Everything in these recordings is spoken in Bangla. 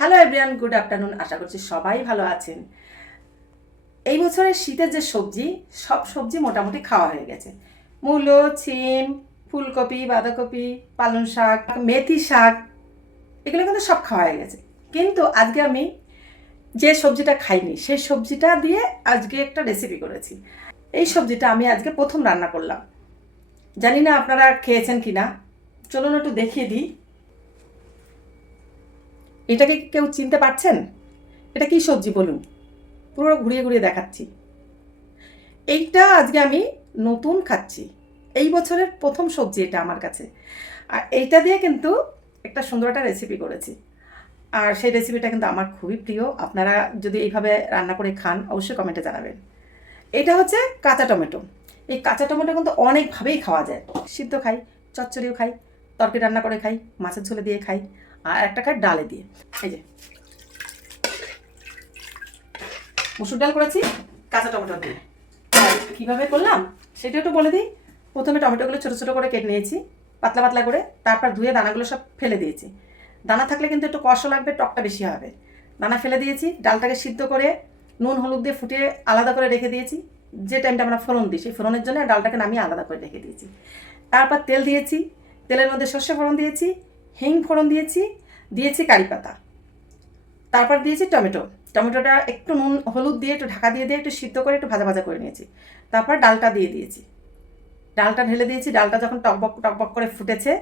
Hello everyone, good afternoon. আশা করছি সবাই ভালো আছেন। এই বছরের শীতের যে সবজি, সব সবজি মোটামুটি খাওয়া হয়ে গেছে। মূলো, সিম, ফুলকপি, বাঁধাকপি, পালং শাক, মেথি শাক, এগুলো কিন্তু সব খাওয়া হয়ে গেছে। কিন্তু আজকে আমি যে সবজিটা খাইনি সেই সবজিটা দিয়ে আজকে একটা রেসিপি করেছি। এই সবজিটা আমি আজকে প্রথম রান্না করলাম। জানি না আপনারা খেয়েছেন কি না, চলুন একটু দেখিয়ে দিই। এটাকে কেউ চিনতে পারছেন? এটা কি সবজি বলুন? পুরো ঘুরিয়ে ঘুরিয়ে দেখাচ্ছি। এইটা আজকে আমি নতুন খাচ্ছি। এই বছরের প্রথম সবজি এটা আমার কাছে। আর এইটা দিয়ে কিন্তু একটা সুন্দর একটা রেসিপি করেছি। আর সেই রেসিপিটা কিন্তু আমার খুবই প্রিয়। আপনারা যদি এইভাবে রান্না করে খান অবশ্যই কমেন্টে জানাবেন। এটা হচ্ছে কাঁচা টমেটো। এই কাঁচা টমেটো কিন্তু অনেকভাবেই খাওয়া যায়। সিদ্ধ খাই, চচ্চড়িও খাই, তরকারি রান্না করে খাই, মাছের ঝোলে দিয়ে খাই, আর একটা খাই ডালে দিয়ে। এই যে মুসুর ডাল করেছি কাঁচা টমেটো দিয়ে। কীভাবে করলাম সেটা একটু বলে দিই। প্রথমে টমেটোগুলো ছোটো ছোটো করে কেটে নিয়েছি, পাতলা পাতলা করে। তারপর ধুয়ে দানাগুলো সব ফেলে দিয়েছি। দানা থাকলে কিন্তু একটু কষা লাগবে, টকটা বেশি হবে। দানা ফেলে দিয়েছি। ডালটাকে সিদ্ধ করে নুন হলুদ দিয়ে ফুটিয়ে আলাদা করে রেখে দিয়েছি। যে টাইমটা আমরা ফোড়ন দিই সেই ফোড়নের জন্য ডালটাকে নামিয়ে আলাদা করে রেখে দিয়েছি। তারপর তেল দিয়েছি, তেলের মধ্যে সর্ষে ফোড়ন দিয়েছি, হিং ফোড়ন দিয়েছি, দিয়েছি কারি পাতা। তারপর দিয়েছি টমেটো। টমেটোটা একটু নুন হলুদ দিয়ে একটু ঢাকা দিয়ে একটু সিদ্ধ করে একটু ভাজা ভাজা করে নিয়েছি। তারপর ডালটা দিয়ে দিয়েছি। ডালটা ঢেলে দিয়েছি। ডালটা যখন টকবক টকবক করে ফুটেছে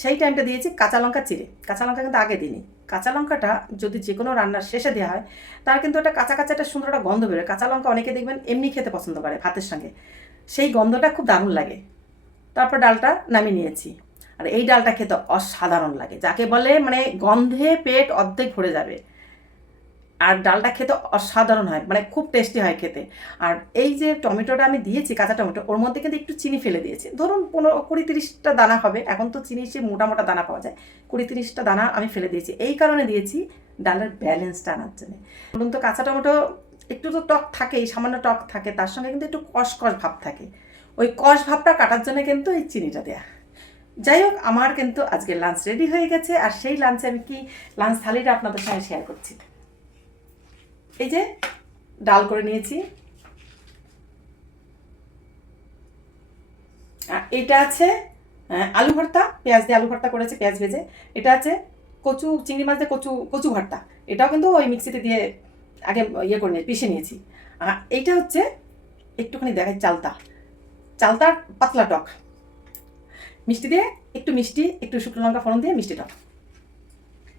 সেই টাইমটা দিয়েছি কাঁচা লঙ্কা চিড়ে। কাঁচা লঙ্কা কিন্তু আগে দিইনি। কাঁচা লঙ্কাটা যদি যে কোনো রান্নার শেষে দেওয়া হয় তার কিন্তু একটা কাঁচা কাঁচা একটা সুন্দর একটা গন্ধ বেরোয়। কাঁচা লঙ্কা অনেকে দেখবেন এমনি খেতে পছন্দ করে ভাতের সঙ্গে, সেই গন্ধটা খুব দারুণ লাগে। তারপর ডালটা নামিয়ে নিয়েছি। আর এই ডালটা খেতে অসাধারণ লাগে, যাকে বলে মানে গন্ধে পেট অর্ধেক ভরে যাবে। আর ডালটা খেতে অসাধারণ হয়, মানে খুব টেস্টি হয় খেতে। আর এই যে টমেটোটা আমি দিয়েছি, কাঁচা টমেটো, ওর মধ্যে কিন্তু একটু চিনি ফেলে দিয়েছি। ধরুন 15-20-30টা দানা হবে। এখন তো চিনি সে মোটা মোটা দানা পাওয়া যায়। 20-30টা দানা আমি ফেলে দিয়েছি। এই কারণে দিয়েছি ডালের ব্যালেন্সটা আনার জন্য। বলুন তো, কাঁচা টমেটো একটু তো টক থাকেই, সামান্য টক থাকে, তার সঙ্গে কিন্তু একটু কষ কষ ভাব থাকে। ওই কষ ভাবটা কাটার জন্য কিন্তু এই চিনিটা দেয়া। যাই হোক, আমার কিন্তু আজকে লাঞ্চ রেডি হয়ে গেছে। আর সেই লাঞ্চে আমি কি লাঞ্চ থালিটা আপনাদের সঙ্গে শেয়ার করছি। এই যে ডাল করে নিয়েছি, এটা আছে আলু ভর্তা, পেঁয়াজ দিয়ে আলু ভর্তা করেছি পেঁয়াজ ভেজে। এটা আছে কচু, চিংড়ি মাছ দিয়ে কচু কচু ভর্তা। এটাও কিন্তু ওই মিক্সিতে দিয়ে আগে ইয়ে করে নিয়ে পিষে নিয়েছি। আর এইটা হচ্ছে একটুখানি দেখাই চালতা, চালতার পাতলা টক মিষ্টি দিয়ে, একটু মিষ্টি, একটু শুকনো লঙ্কা ফোড়ন দিয়ে মিষ্টি টক।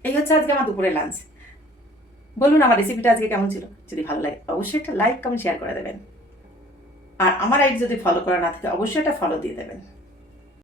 এই হচ্ছে আজকে আমার দুপুরের লাঞ্চ। বলুন আমার রেসিপিটা আজকে কেমন ছিল? যদি ভালো লাগে অবশ্যই একটা লাইক কমেন্ট শেয়ার করে দেবেন। আর আমার আইডি যদি ফলো করা না থাকে অবশ্যই একটা ফলো দিয়ে দেবেন।